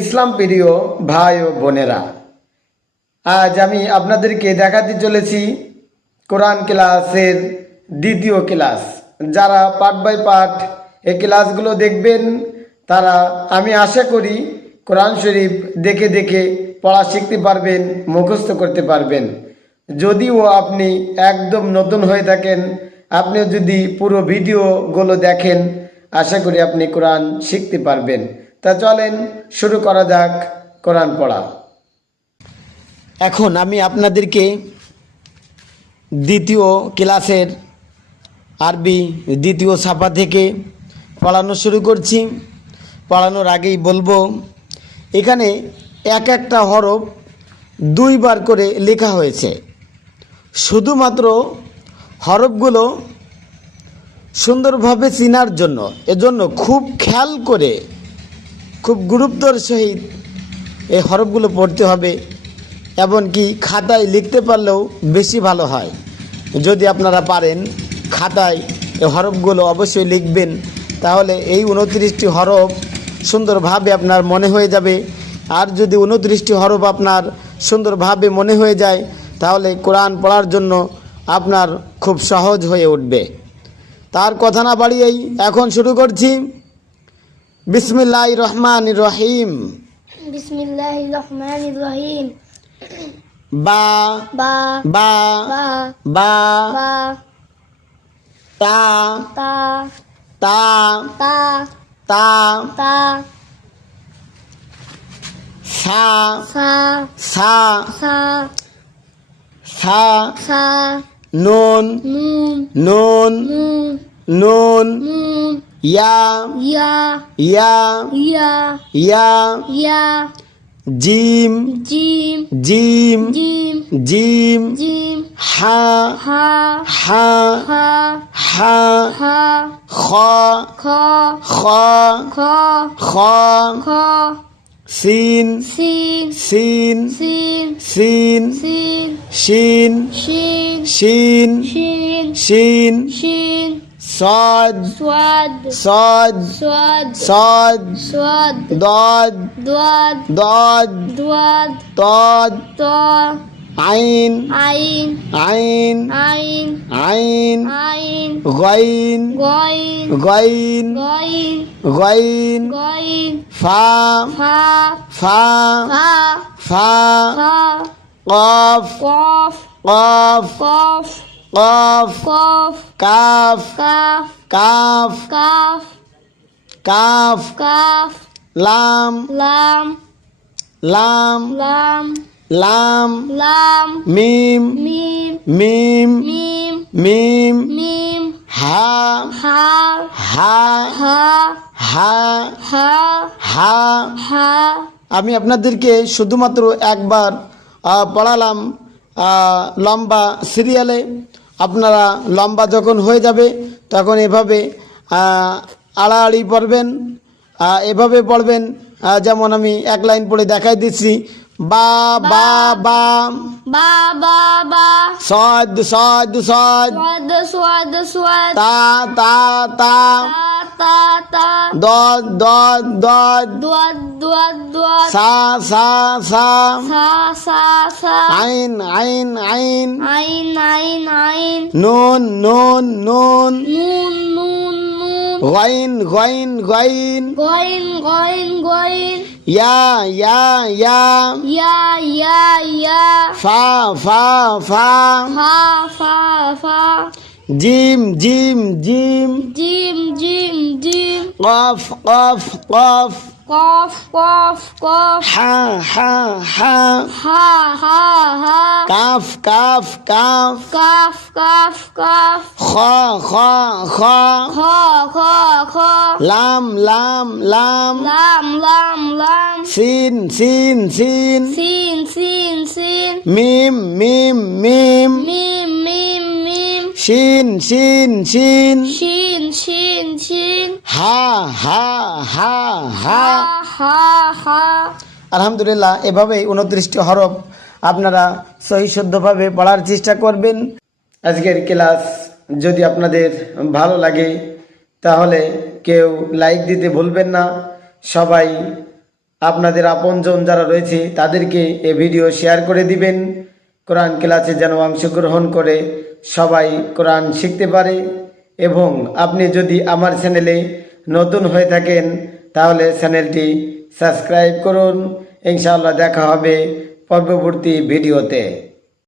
ইসলাম প্রিয় ভাই ও বোনেরা, আজ আমি আপনাদেরকে দেখাতে চলেছি কোরআন ক্লাসের দ্বিতীয় ক্লাস। যারা পার্ট বাই পার্ট এই ক্লাসগুলো দেখবেন তারা, আমি আশা করি, কোরআন শরীফ দেখে দেখে পড়া শিখতে পারবেন, মুখস্থ করতে পারবেন। যদিও আপনি একদম নতুন হয়ে থাকেন, আপনিও যদি পুরো ভিডিওগুলো দেখেন, আশা করি আপনি কোরআন শিখতে পারবেন। তা চলেন শুরু করা যাক কোরআন পড়া। এখন আমি আপনাদেরকে দ্বিতীয় ক্লাসের আরবি দ্বিতীয় ছাপা থেকে পড়ানো শুরু করছি। পড়ানোর আগেই বলবো, এখানে এক একটা হরফ দুইবার করে লেখা হয়েছে। শুধুমাত্র হরফগুলো সুন্দরভাবে চেনার জন্য, এজন্য খুব খেয়াল করে, খুব গুরুত্বর সহিত এই হরফগুলো পড়তে হবে। এমনকি খাতায় লিখতে পারলেও বেশি ভালো হয়। যদি আপনারা পারেন খাতায় এই হরফগুলো অবশ্যই লিখবেন, তাহলে এই 29টি হরফ সুন্দরভাবে আপনার মনে হয়ে যাবে। আর যদি 29টি হরফ আপনার সুন্দরভাবে মনে হয়ে যায়, তাহলে কোরআন পড়ার জন্য আপনার খুব সহজ হয়ে উঠবে। তার কথা না বাড়িয়েই এখন শুরু করছি। বিসমিল্লাহির রহমানির রহিম। বিসমিল্লাহির রহমানির রহিম। বা বা বা বা বা বা তা তা তা তা তা তা সা সা সা সা সা সা নুন নুন নুন নুন নুন নুন ইয়া ইয়া ইয়া ইয়া ইয়া ইয়া জিম জিম জিম জিম জিম জিম হা হা হা হা হা হা খ খ খ খ খ খ সিন সিন সিন সিন সিন সিন শিন শিন শিন শিন শিন শিন صاد صاد صاد صاد صاد صاد ضاد ضاد ضاد ضاد ضاد طا عين عين عين عين عين عين غين غين غين غين غين غين فا فا فا فا فا فا قاف قاف قاف قاف قاف قاف كاف كاف كاف كاف كاف كاف لام لام لام لام لام لام ميم ميم ميم ميم ميم ميم ها ها ها ها হা হা হা হা আমি আপনাদেরকে শুধুমাত্র একবার পড়ালাম লম্বা সিরিয়ালে। আপনারা লম্বা যখন হয়ে যাবে তখন এভাবে আড়াআড়ি পড়বেন, এভাবে পড়বেন। যেমন আমি এক লাইন পড়ে দেখাই দিচ্ছি। বা বা বা বা বা বা সদ সদ সদ স্বাদ স্বাদ স্বাদ তা তা তা তা তা তা দদ দদ দদ দ্বাদ দ্বাদ দ্বাদ সা সা সা সা সা সা আইন আইন আইন আইন আইন আইন নুন নুন নুন নুন নুন নুন গাইন গাইন গাইন গইন গইন গইন ইয়া ইয়া ইয়া ইয়া ইয়া ইয়া ফা ফা ফা ফা ফা ফা জিম জিম জিম জিম জিম জিম কফ কফ কফ কফ কফ কফ হা হা হা হা হা হা কাফ কাফ কাফ কাফ কাফ কাফ খ খ খ খ খ খ লাম লাম লাম লাম লাম লাম সিন সিন সিন সিন সিন সিন মিম মিম মিম মিম মিম মিম শিন শিন শিন শিন শিন শিন হা হা হা হা হা হা আলহামদুলিল্লাহ। এভাবেই 29টি হরফ আপনারা সহি শুদ্ধভাবে পড়ার চেষ্টা করবেন। আজকের ক্লাস যদি আপনাদের ভালো লাগে তাহলে কেউ লাইক দিতে ভুলবেন না। সবাই আপনাদের আপনজন যারা রয়েছে তাদেরকে এই ভিডিও শেয়ার করে দিবেন। কোরআন ক্লাসে যেন অংশগ্রহণ করে সবাই কোরআন শিখতে পারে। এবং আপনি যদি আমার চ্যানেলে নতুন হয়ে থাকেন তাহলে চ্যানেলটি সাবস্ক্রাইব করুন। ইনশাআল্লাহ দেখা হবে পরবর্তী ভিডিওতে।